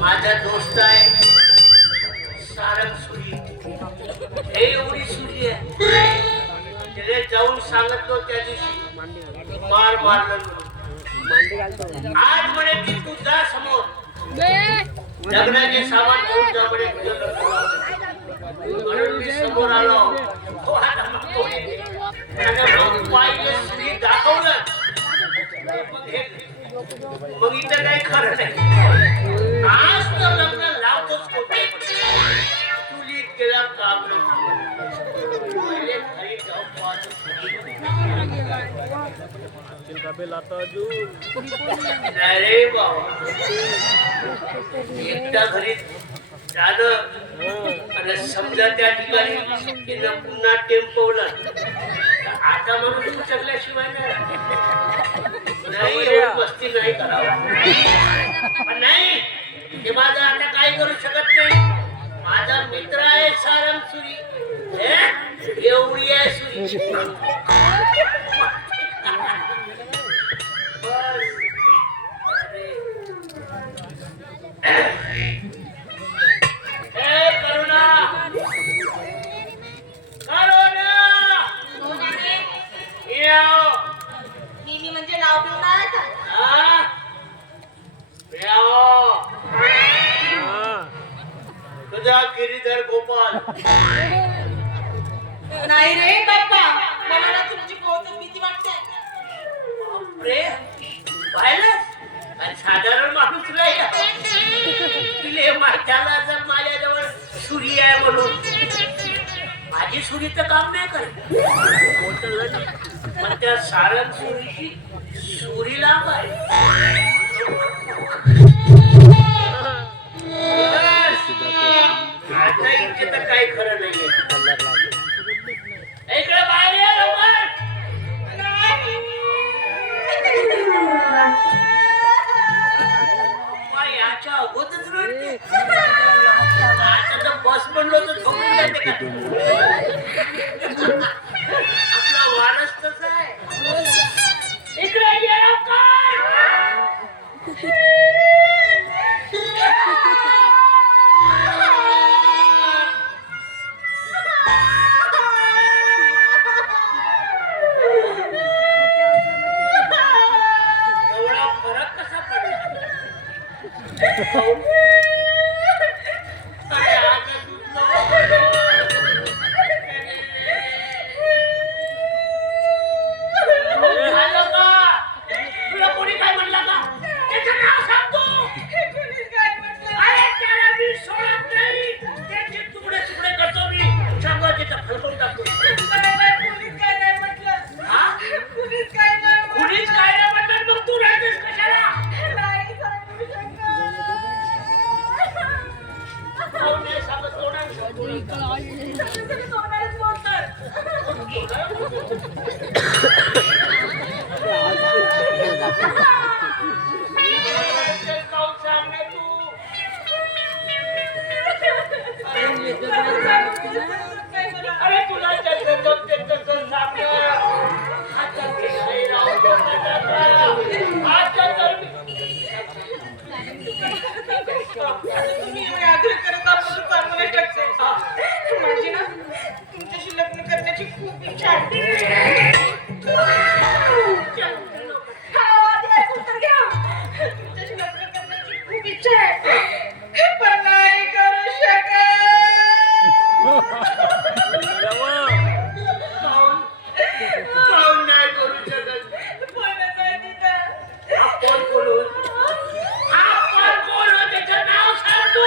माझा दोस्त आहे सारंग सुरी. हे एवढी सुरी आहे, त्याने जाऊन सांगितलं त्या दिवशी मार मारलं म्हणून. आज म्हणे की तू जा समोर लग्नाचे सामान घेऊन जा म्हणे तुझं लग्न लावलं. म्हणून मी समोर आलो. तो आता मग कोणी पाहिजे सुरी दाखवलं मग इथं काही खरं नाही. आज तर लग्न लावतोच कोणते तुली केला काम पहिले घरी जाऊन अरे बाबा एकदा घरी झालं आणि समजा त्या ठिकाणी तिनं पुन्हा टेम्पवलं तर आता म्हणून उचकल्याशिवाय नाही एवढी मस्ती नाही करावं. पण नाही ते माझं आता काही करू शकत नाही. माझा मित्र आहे सारंग सुरी, एवढी आहे सुरी. म्हणजे नाव घेऊन आला का? गिरीधर गोपाल नाही रे बाप्पा, मला ना तुमची बहुत भीती वाटते. बापरे, पाहिलं साधारण माणूस नाही तिले त्याला जर माझ्याजवळ सुरी आहे म्हणून माझी सुरी तर काम नाही करत. पण त्या सारंग सुरीची सुरी लांब आहे. आता इथे तर काही खरं नाहीये. इकडे बाहेर ये लवकर. याच्या अगोदरच रडते. आता तर बस म्हणलो तर झोपून जाते का? आपला वारस तसा आहे. इकडे ये लवकर. एवढा फरक कसा पडला? अरे आज झालं का? तुला कोणी काय म्हणलं का? त्याचं नाव सांगतो. अरे त्याला मी सोडत नाही. त्याचे तुकडे तुकडे करतो मी. सांगा त्याचं फलकून टाकतो. कुणीच काय नाही म्हणणार. मग तू राहतेस कशाला? कोण नाही सांगत कोणाला अरे तुला माझी ना तुमच्याशी लग्न करण्याची खूप इच्छा आहे. तुमच्याशी लग्न करण्याची खूप इच्छा आहे, पण नाही करू शकत. काऊन नाही करू शकत? कोणाचं आहे तिथं? आपण कोण त्याचं नाव सांगतो.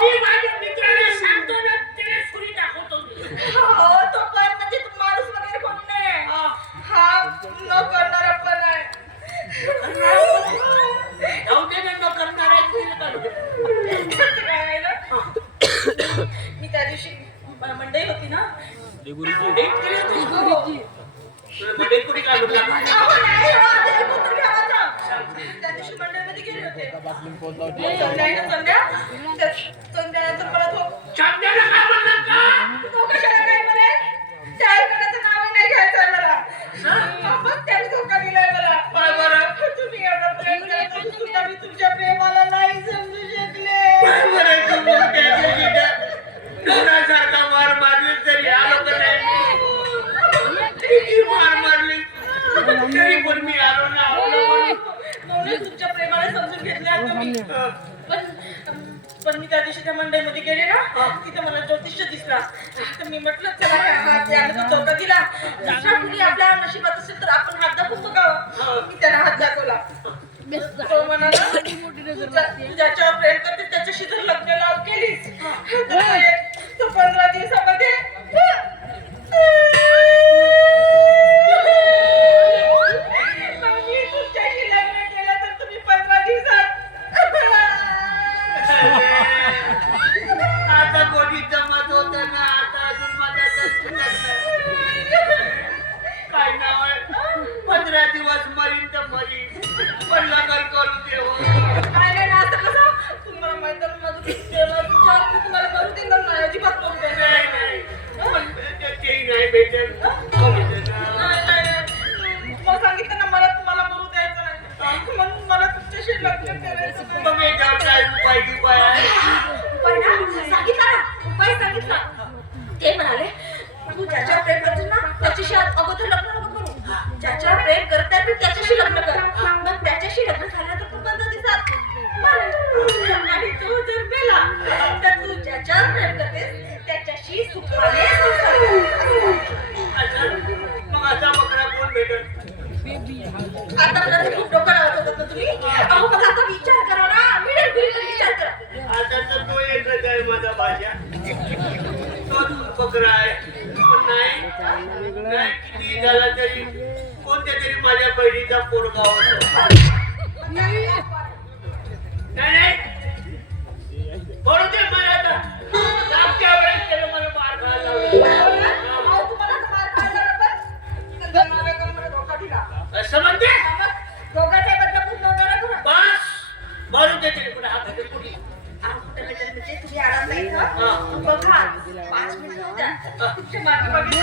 मी माझ्या मित्राला सांगतो ना त्याला सुरी दाखवतो. हो, तो पण म्हणजे माणूस वगैरे कोण नाही. हा न करणारा पण आहे. जाऊ दे ना, न करणार आहे. काय आहे ना? मी त्या दिवशी मंडई होती ना, डेट केली होती? तुला मंडई कुठे काय म्हणला? अहो, नाही हो, ते कुत्र घ्यावाचा. त्या दिवशी मंडईमध्ये गेले होते. संध्यानंतर मला तो चांदण्याला काय म्हणला का? तो कशाला काय म्हणे? त्या कोणाचं नाव नाही घ्यायचंय मला. मग त्याने धोका दिलाय मला. बरं तुम्ही एवढं प्रेम करता सुद्धा मी तुमच्या प्रेमाला नाही समजू शकले. मी. पण मी त्या दिवशी त्या मंडईमध्ये गेले ना, तिथे मला ज्योतिष्य दिसला. तर मी म्हटलं चला काय हात यायला तो धोका दिला. दुसऱ्या कुणी आपल्या नशिबात असेल तर आपण हात दाखवून बघावं. मी त्याला हात दाखवला. तो म्हणाला तू ज्याच्यावर प्रेम करते त्याच्याशी जर लग्न लाव केलीस तर 15 दिवसामध्ये मी तुमच्याशी लग्न केलं तर तुम्ही 15 दिवसात आता कोणी जमत होत ना, आता अजून माझा काय नाव आहे, 15 दिवस मरीन तर मरीन, पण लग्न करून देऊ. काय नाही ना, असं कसं तुम्हाला माहित आहे माझं तुम्हाला करू देईल ना, अजिबात करू देईल नाही नाही, पण तेही नाही भेटेल. तुम्हाला सांगितलं ना मला तुम्हाला करू द्यायचं नाही, म्हणून मला तुमच्याशी लग्न करायचं नाही. मग याच्यावर काय उपाय आहे? उपाय ना सांगितला ना, उपाय सांगितला. ते म्हणाले तू ज्याच्यावर प्रेम करतो ना त्याच्याशी अगोदर लग्न नको करू. ज्याच्यावर प्रेम करत आहे तू त्याच्याशी लग्न कर. मग त्याच्याशी लग्न झाल्यानंतर तू 15 दिवसात मर. आणि तो जर मेला तर तू ज्याच्यावर प्रेम करतेस त्याच्याशी सुखाने संसार कर. मग असा बकरा कोण भेटेल? आता मला ते खूप डोकं लावत होतात ना तुम्ही. अहो मग आता विचार करा ना, मिळेल बिलकुल विचार करा. आता तर तो एकच आहे माझा भाषा, तोच बकरा आहे. पण नाही किती झाला तरी कोणत्या तरी माझ्या बहिणीचा पोरगा होता. नाही बरोबर दे मला. आता मागच्या वेळेस त्याला मला मार खायला लावला. अहो तुम्हाला तर मार खायला लागला तर जनाला का मला धोका दिला. असं म्हणते मग दोघांच्या बदला पुन्हा नवरा करा. बस मारून देते पुढे हात कुठे कुठे भेटेल म्हणजे तुम्ही आराम नाही का? बघा 5 मिनिटं होत्या. तुमच्या मागे मागे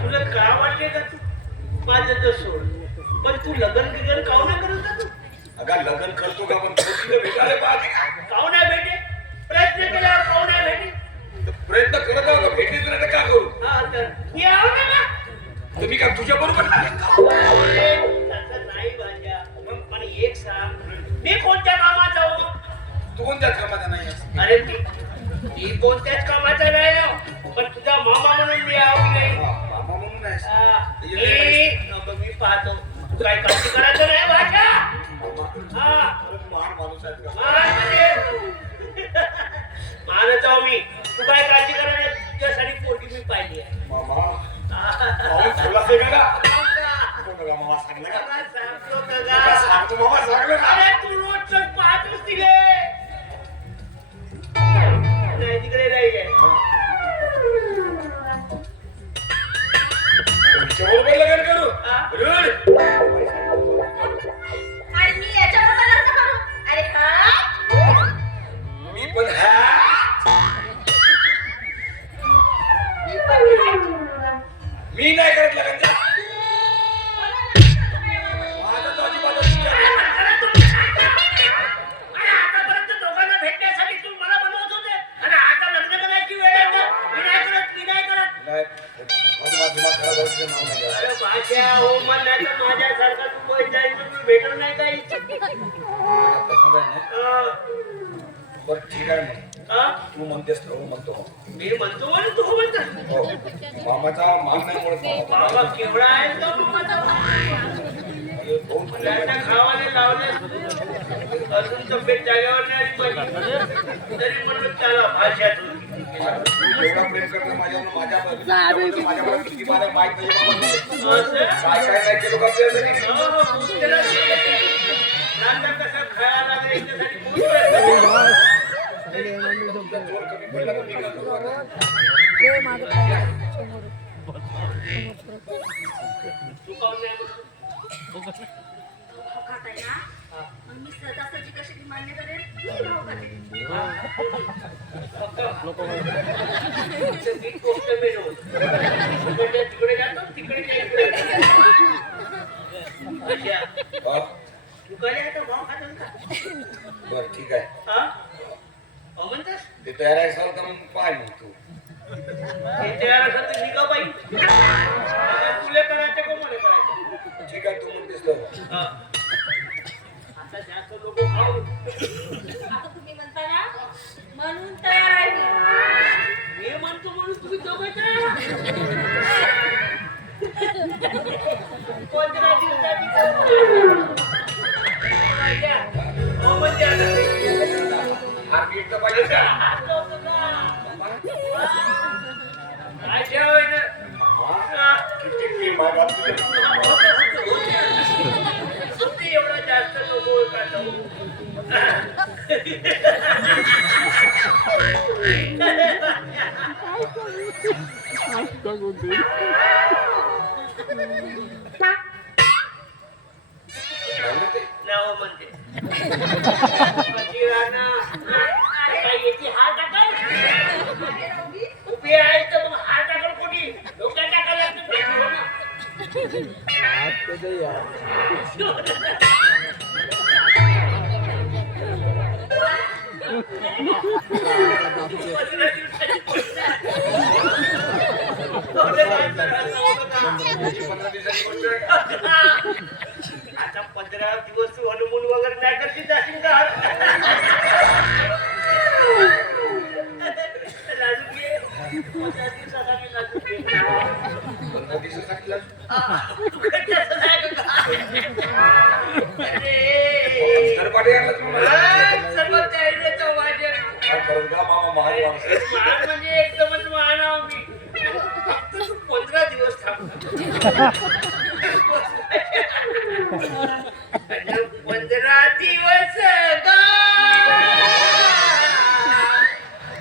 तुला का वाटते का तू माझं तर सोड, पण तू लग्न बिगन काव नाही करत का? तू अगं लग्न करतो का पण पोरगीला भेटायला पाहते का? काव नाही भेटे? प्रयत्न केल्यावर काव नाही भेटे? तर प्रयत्न करत आहो का भेटलीच नाही तर का करू? हा तर मी आहो ना. तुम्ही का तुझ्या बरोबर नाही का? तसं नाही भाज्या. मग पण एक सांग, मी कोणत्या कामाचा हो? तू कोणत्या कामाचा नाही आहेस? अरे मी कोणत्याच कामाचा नाही हो. पण तुझा मामा म्हणून मी आहो की नाही? मामा म्हणून आहेस. मी पाहतो तू काय काळजी करायचं नाही भाषा. हा महान माणूस आहेत का? मानत आहो मी. तू काय काळजी करायला तुझ्यासाठी पोटी मी पाहिली आहे. मामा पाहून ठेवलास आहे का ना? कोणाला मामा सांगलं का? सांगतो का का? सांगतो मामा सांगलं का? अरे तू रोज पाहतोस तिले. नाही तिकडे नाही आहे. तुमच्याबरोबर लग्न करू? हा? बरोबर? आणि मी याच्याबरोबर लग्न करू. अरे हा मी पण मी पण नाही. मी नाही करत लग्न. माझं तो अजिबातच विचार नाही. अरे आतापर्यंत दोघांना भेटण्यासाठी तू मला बनवत होते आणि आता लग्न करायची वेळ आहे. मी नाही करत. नाही. अजिबात दिमाग खराब व्हायचं नाव नाही घ्यायचं. अरे भाषा हो म्हणण्याचं माझ्यासारखा तू वय जाईल तर तू भेटत नाही काही. तसं काय नाही. बरं ठीक आहे मग. हा? तू म्हणतेस तर हो म्हणतो मग. मी म्हणतो म्हणून तू म्हणतो. हो. मामाचा मान नाही मुळत मामा. बाबा केवढा आहे तो मामाचा. अरे बहुत मुलांना खावायला लावले अजून तब्येत जागेवर नाही आली माझी. तरी म्हणलं त्याला भाषा तू. तू एवढा प्रेम करतो माझ्यावर किती मला माहित नाही बाबा. असं? काय काय नाही केलं का आपल्यासाठी? हो, हो, खूप केलं. नांदा कसं खायला लागलं याच्यासाठी खूप प्रयत्न केले. तुमचा जोर कमी पडला तर मी काय करू आता? तू काहून नाही बोलत? भाव खाताय ना मग मी सहजासहजी कशी मान्य करेन मी भाव खाते ती गोष्ट मी नव्हती. तिकडे जातो तिकडे नाही इकडे जातो. अच्छा हा? तू काय आता भाव खातो का बरं ठीक आहे हा म्हणतास ते तयार आहे असाल तर मग पाय मग तू हे तयार असं तर निघा पाहिजे तुला करायचं का मला करायचं ठीक आहे तू म्हणतेस तर हा. आता जास्त लोक खाऊ आता तुम्ही म्हणता ना म्हणून तयार आहे मी. मी म्हणतो म्हणून तुम्ही दोघं करा. पंधरा दिवसाची हो म्हणजे आता. हार नीट तर पाहिजे का? आता होतं का? काय जेवायचं? हा? किती प्रेम आहे बाप तुझं. ते एवढं जास्त नको का जाऊ? काय म्हणते? नाव म्हणते कशी राहणार? काय याची हार टाकाल उभी आहे तर मग हार टाकाल कोणी डोक्यात टाकायला लागतं ते ठेव ना. त्याची 15 दिवसाची गोष्ट आहे. आता 15 दिवस हनुमून वगैरे नाही करशील जाशील का लाजूक घे 15 दिवसासाठी लाजूक घे 15 दिवसासाठी लाज. तसं नाही का? अरे तर पाठी आणलं तू मला. सर्व तयारीचं वाजन. काय करत का मामा महान माणूस आहे. महान म्हणजे एकदमच महान आहो मी फक्त तू 15 दिवस थांब 15 दिवस गा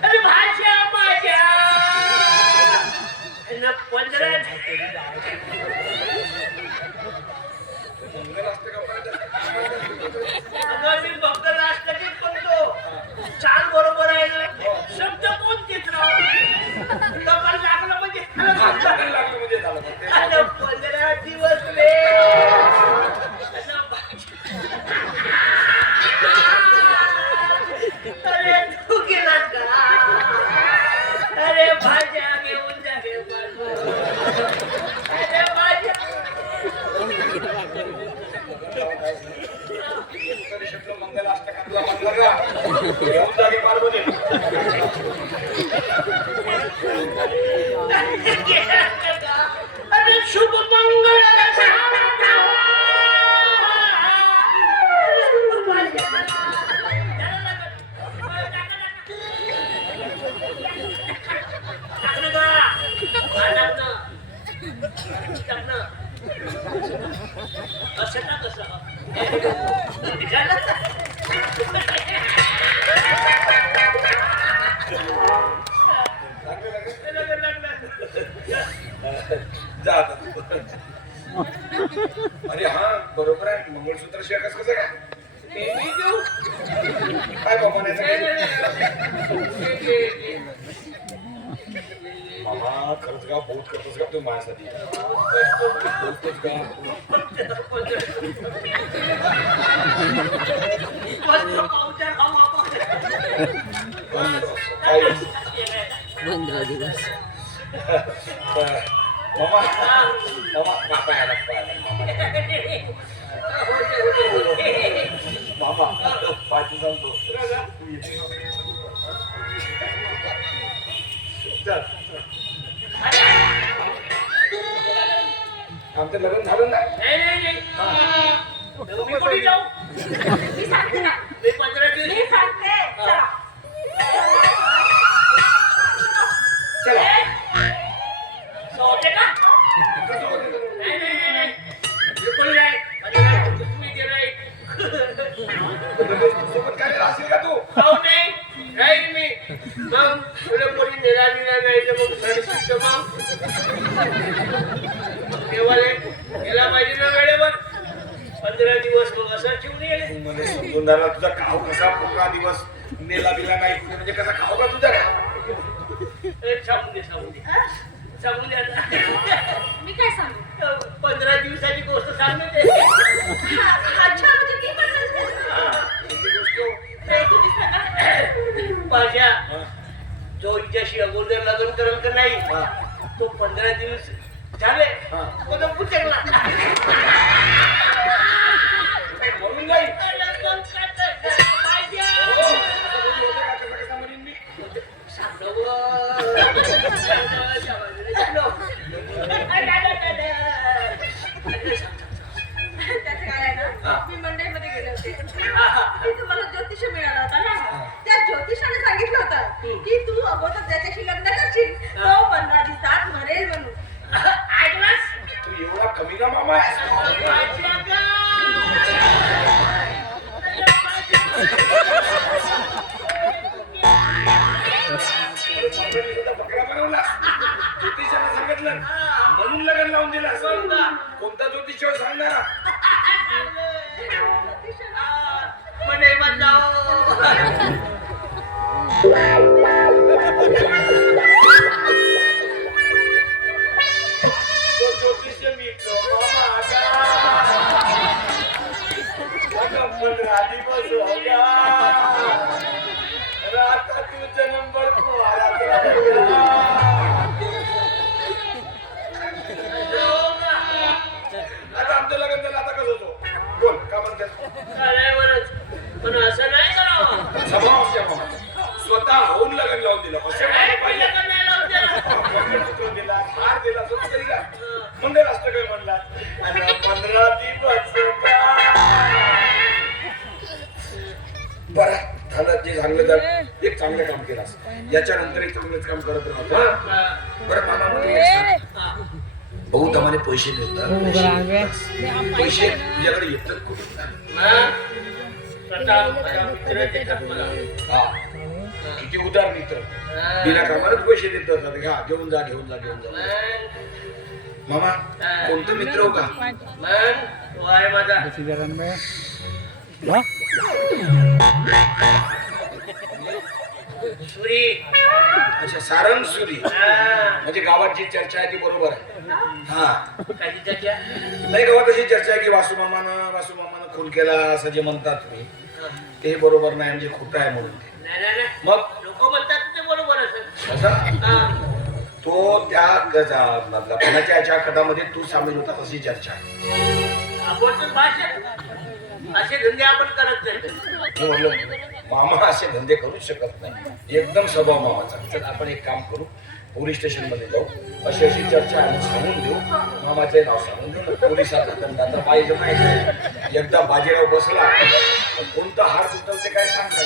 अरे भाषा माझ्या 15 मंगल असते का परत? अगं मी फक्त राष्ट्रगीत म्हणतो चाल बरोबर आहे ना शब्द कोण घेत कपाल लागलं म्हणजे हा, चांगलं लागलं म्हणजे झालं. पण ते- अरे 15 दिवस रे अरे तू गेला का अरे भाज्या घेऊन जा रे बाजू. अरे भाज्या तरी शब्द मंगल अष्टकातला म्हणलं का? घेऊन जागे पार्वती. अरे शुभ मंगळ असं का कसं जा आता तू. अरे हा बरोबर आहे मंगळसूत्र शिवाय कसं कसं काय ते मी देऊ काय बाबा नाही नाही, सांगितलं? नाही, नाही. मामा खरंच का बहुत करतोस का तू माझ्यासाठी बोलतोस का काय 15 दिवस मामा मामा बापा आला मामा पाठी सांगतो चल आमचं लग्न झालं नाही मी कुठे जाऊ मी सांगते ना मी 15 मी दिवस सांगते चला चला होते का नाही नाही नाही बिलकुल नाही माझ्या तुम्ही गेलाय सोबत काय असेल का तू खाऊ नाही राहील मी तर मग देवाले गेला पाहिजे ना वेळेवर 15 दिवस मग असं ठेवून गेले. म्हणे समजून झाला तुझा खाव कसा 15 दिवस नेला बिला नाही कुठे म्हणजे कसा खाव का तुझा सांगून दे सांगून दे आता. मी काय सांगू 15 दिवसाची गोष्ट सांग ना ते. अच्छा म्हणजे ती पण नाही, तुम्ही सांगा. माझ्या जो हिच्याशी अगोदर लग्न करेल का नाही तो 15 दिवस झाले तो नको चकला म्हणून जाईल त्याचं काय आहे ना, मी मंडईमध्ये गेले होते. तिथं मला ज्योतिष मिळाला होता ना. त्या ज्योतिषाने सांगितलं होतं की तू अगोदर त्याच्याशी लग्न करशील तो 15 दिवसात मरेल म्हणून. ऐकलास? तू एवढा कमी ना मामा बकरा बनवला ज्योतिषाने सांगितलं म्हणून लग्न लावून दिला कोणता ज्योतिष सांगणार म्हणे बजाओ तो ज्योतिष मित्र मामा 15 दिवस हो गया रात तुझे नंबर को आ आता आमचं लग्न झालं आता कसं होतो बोल का म्हणतात पण असं नाही करावं. स्वभाव आमच्या मामाचा स्वतः होऊन लग्न लावून दिलं असं नाही, व्हायला पाहिजे. पहिलं का नाही लावून दिलं? मंगळसूत्र दिला हार दिला सोबत दिला मंगळाष्टक काय म्हणला आणि 15 दिवस बरं झालं जे चांगलं तर एक चांगलं काम केलं याच्यानंतर एक चांगलंच काम करत राहतो बरं मामा म्हणजे बहुत आम्हाला पैसे देतात पैसे तुझ्याकडे येतात कुठे माझा मित्र देतात मला. हा किती उदार मित्र बिना कामालाच पैसे देत असतात घ्या घेऊन जा घेऊन जा घेऊन जा मामा कोणतं मित्र हो का मग तो आहे माझा सुरी. अच्छा सारंग सुरी हा. म्हणजे गावात जी चर्चा आहे ती बरोबर आहे हा काही त्याच्या नाही गावात अशी चर्चा आहे की वासुमामानं खून केला असं जे म्हणतात तुम्ही ते बरोबर नाही म्हणजे खोटं आहे म्हणून ते नाही मग लोक म्हणतात ते बरोबर असेल. असं तो त्या कोणाच्या याच्या कथामध्ये तू सामील होता अशी चर्चा आहे आपण तर भाषा असे धंदे आपण करत नाही. मी म्हणलं मामा असे धंदे करूच शकत नाही एकदम स्वभाव मामाचा चल आपण एक काम करू पोलीस स्टेशन मध्ये जाऊ अशी अशी चर्चा आहे सांगून देऊ मामाचे नाव सांगून देऊ पोलिसाचा दंड आता पाहिजे नाही एकदा बाजीराव बसला कोणता हार उचलते काय सांगता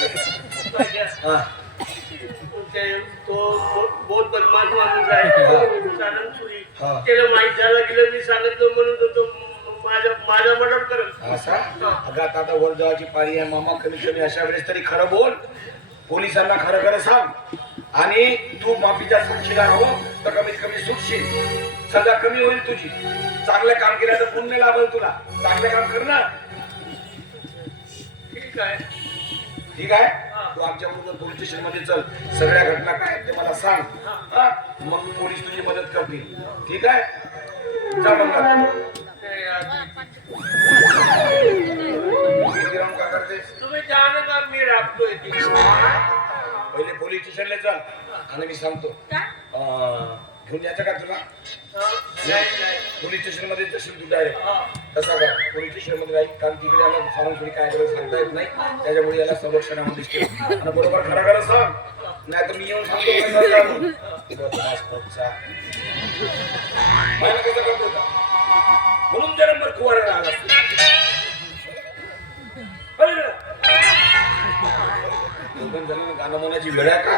हा तो बहुत बदमाश माणूस आहे सारंग सुरी. हा. त्याला माहित झालं गेलं मी सांगितलं म्हणून तो माझा मर्डर करत. असा अगं आता वर जावाची पारी आहे मामा कमी कमी अशा वेळेस तरी खरं बोल पोलिसांना खरं खरं सांग आणि तू माफीचा साक्षीदार हो तर कमीत कमी सुटशील सजा कमी होईल तुझी चांगलं काम केलं तर पुण्य लाभेल तुला चांगलं काम कर ना ठीक आहे. ठीक आहे तू आमच्या बरोबर पोलीस स्टेशन मध्ये चल सगळ्या घटना काय आहेत ते मला सांग हा? मग पोलीस तुझी मदत करतील ठीक आहे जा मग का करतेस तुम्ही जाणं का मी राबतोय ती. पहिले पोलीस स्टेशनला चल आणि मी सांगतो घेऊन यायचं का तुला पोलीस स्टेशन मध्ये जशील तू डायरेक्ट तसा का पोलीस स्टेशन मध्ये राहील कारण तिकडे याला सारून थोडी काय करायला सांगता येत नाही त्याच्यामुळे याला संरक्षणामध्ये दिसते आणि बरोबर खरं खरं सांग नाही तर मी येऊन सांगतो कसं करतो होता म्हणून जन्मभर कुवारा राहिला गाणं म्हणायची वेळ आहे का